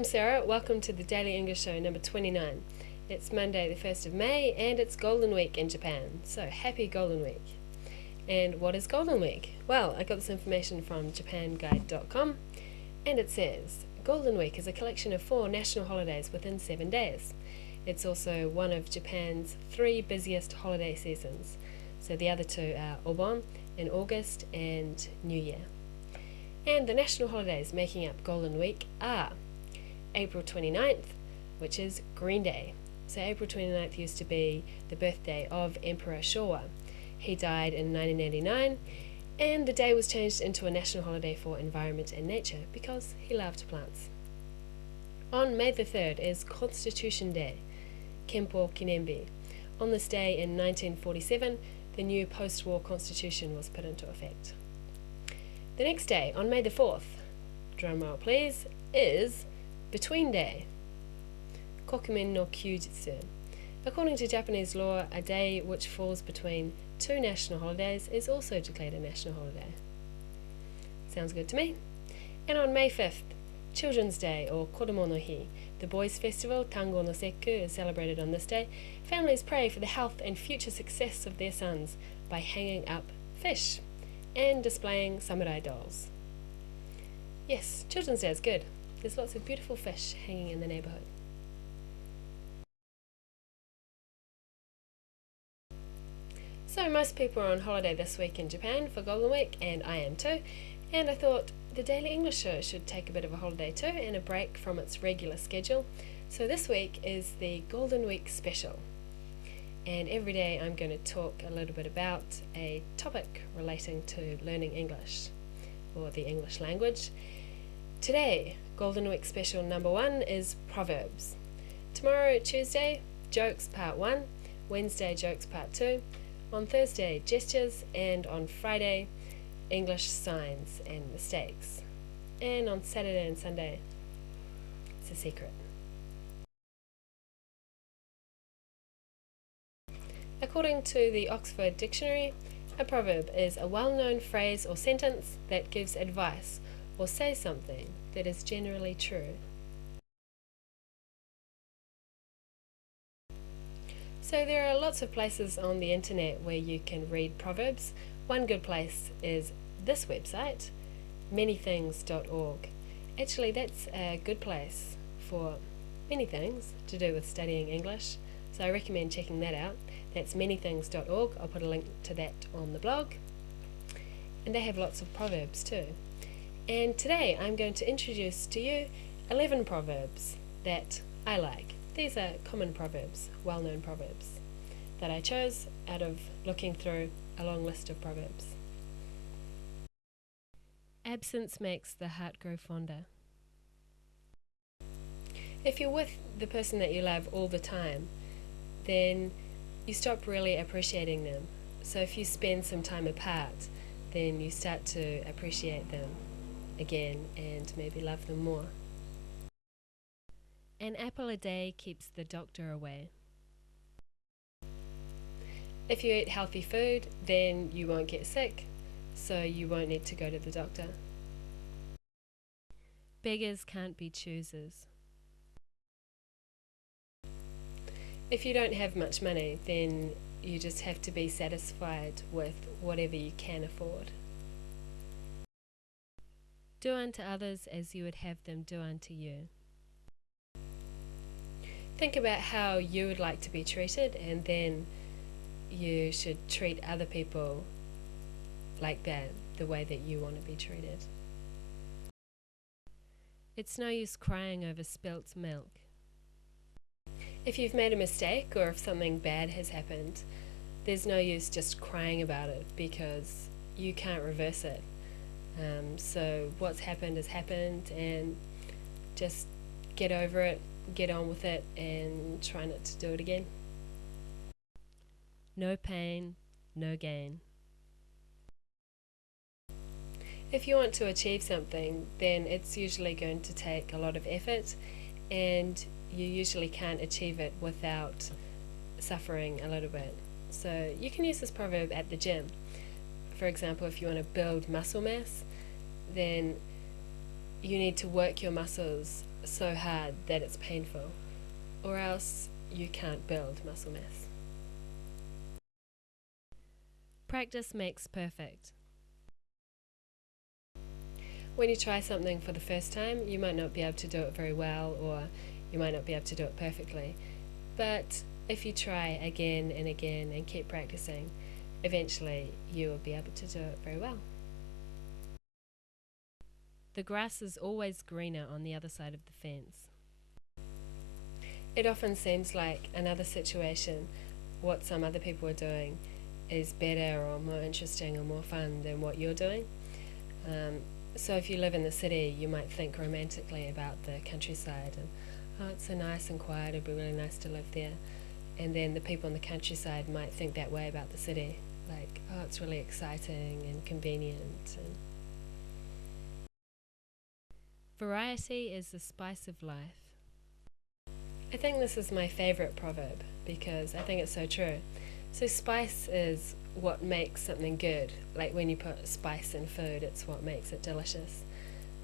I'm Sarah. Welcome to the Daily English Show number 29. It's Monday the 1st of May and it's Golden Week in Japan. So happy Golden Week. And what is Golden Week? Well, I got this information from japanguide.com and it says Golden Week is a collection of 4 national holidays within 7 days. It's also one of Japan's 3 busiest holiday seasons. So the other 2 are Obon in August and New Year. And the national holidays making up Golden Week are April 29th, which is Green Day. So April 29th used to be the birthday of Emperor Showa. He died in 1989, and the day was changed into a national holiday for environment and nature because he loved plants. On May the 3rd is Constitution Day, Kempo Kinenbi. On this day in 1947, the new post-war constitution was put into effect. The next day, on May the 4th, drumroll please, is Between Day, Kokumen no Kyujitsu. According to Japanese law, a day which falls between 2 national holidays is also declared a national holiday. Sounds good to me. And on May 5th, Children's Day or Kodomo no Hi, the boys' festival Tango no Sekku is celebrated on this day. Families pray for the health and future success of their sons by hanging up fish and displaying samurai dolls. Yes, Children's Day is good. There's lots of beautiful fish hanging in the neighbourhood. So most people are on holiday this week in Japan for Golden Week, and I am too. And I thought the Daily English Show should take a bit of a holiday too and a break from its regular schedule. So this week is the Golden Week special. And every day I'm going to talk a little bit about a topic relating to learning English or the English language. Today, Golden Week special number 1 is Proverbs. Tomorrow, Tuesday, Jokes Part 1, Wednesday, Jokes Part 2, on Thursday, Gestures, and on Friday, English Signs and Mistakes. And on Saturday and Sunday, it's a secret. According to the Oxford Dictionary, a proverb is a well-known phrase or sentence that gives advice or says something that is generally true. So there are lots of places on the internet where you can read proverbs. One good place is this website, manythings.org. Actually, that's a good place for many things to do with studying English, so I recommend checking that out. That's manythings.org. I'll put a link to that on the blog. And they have lots of proverbs too. And today I'm going to introduce to you 11 proverbs that I like. These are common proverbs, well-known proverbs, that I chose out of looking through a long list of proverbs. Absence makes the heart grow fonder. If you're with the person that you love all the time, then you stop really appreciating them. So if you spend some time apart, then you start to appreciate them again and maybe love them more. An apple a day keeps the doctor away. If you eat healthy food, then you won't get sick, so you won't need to go to the doctor. Beggars can't be choosers. If you don't have much money, then you just have to be satisfied with whatever you can afford. Do unto others as you would have them do unto you. Think about how you would like to be treated, and then you should treat other people like that, the way that you want to be treated. It's no use crying over spilt milk. If you've made a mistake or if something bad has happened, there's no use just crying about it because you can't reverse it. So what's happened has happened, and just get over it, get on with it, and try not to do it again. No pain, no gain. If you want to achieve something, then it's usually going to take a lot of effort, and you usually can't achieve it without suffering a little bit. So you can use this proverb at the gym. For example, if you want to build muscle mass, then you need to work your muscles so hard that it's painful, or else you can't build muscle mass. Practice makes perfect. When you try something for the first time, you might not be able to do it very well, or you might not be able to do it perfectly. But if you try again and again and keep practicing, eventually you will be able to do it very well. The grass is always greener on the other side of the fence. It often seems like another situation, what some other people are doing, is better or more interesting or more fun than what you're doing. So if you live in the city, you might think romantically about the countryside and, oh, it's so nice and quiet, it'd be really nice to live there. And then the people in the countryside might think that way about the city, like, oh, it's really exciting and convenient. And variety is the spice of life. I think this is my favourite proverb because I think it's so true. So spice is what makes something good. Like when you put spice in food, it's what makes it delicious.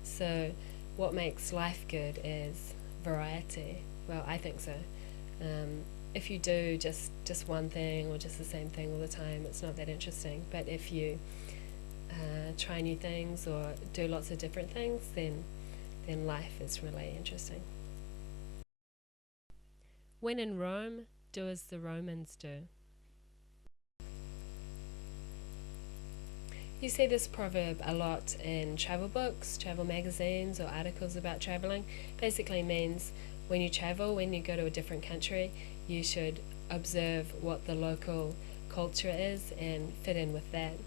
So what makes life good is variety. Well, I think so. If you do just one thing or just the same thing all the time, it's not that interesting. But if you try new things or do lots of different things, then life is really interesting. When in Rome, do as the Romans do. You see this proverb a lot in travel books, travel magazines, or articles about traveling. Basically means when you travel, when you go to a different country, you should observe what the local culture is and fit in with that.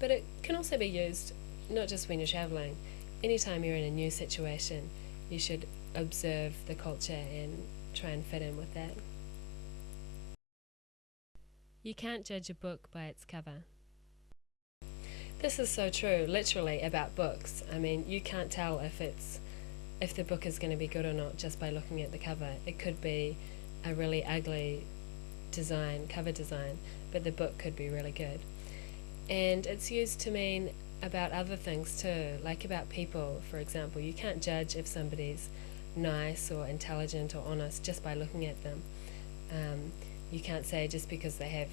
But it can also be used not just when you're traveling. Anytime you're in a new situation, you should observe the culture and try and fit in with that. You can't judge a book by its cover. This is so true, literally, about books. I mean, you can't tell if the book is going to be good or not just by looking at the cover. It could be a really ugly cover design, but the book could be really good. And it's used to mean about other things too, like about people, for example. You can't judge if somebody's nice or intelligent or honest just by looking at them. You can't say just because they have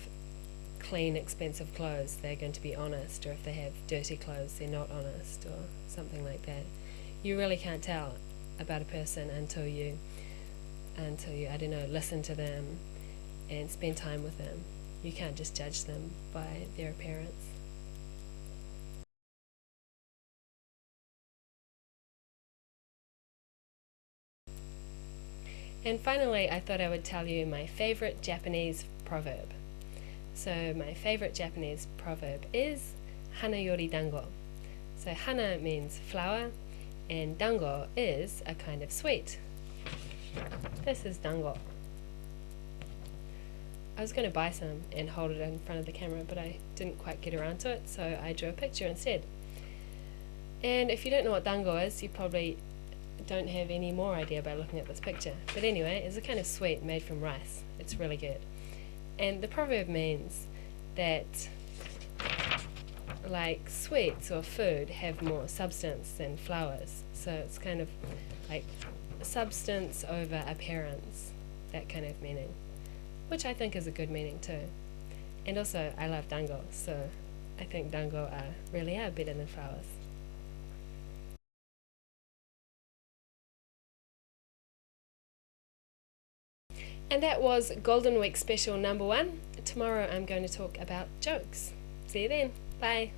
clean, expensive clothes, they're going to be honest, or if they have dirty clothes, they're not honest, or something like that. You really can't tell about a person until you, I don't know, listen to them and spend time with them. You can't just judge them by their appearance. And finally, I thought I would tell you my favorite Japanese proverb. So my favorite Japanese proverb is hana yori dango. So hana means flower and dango is a kind of sweet. This is dango. I was going to buy some and hold it in front of the camera, but I didn't quite get around to it, so I drew a picture instead. And if you don't know what dango is, you probably don't have any more idea by looking at this picture. But anyway, it's a kind of sweet made from rice. It's really good. And the proverb means that like sweets or food have more substance than flowers. So it's kind of like substance over appearance, that kind of meaning, which I think is a good meaning too. And also I love dango, so I think dango really are better than flowers. And that was Golden Week Special number 1. Tomorrow I'm going to talk about jokes. See you then. Bye.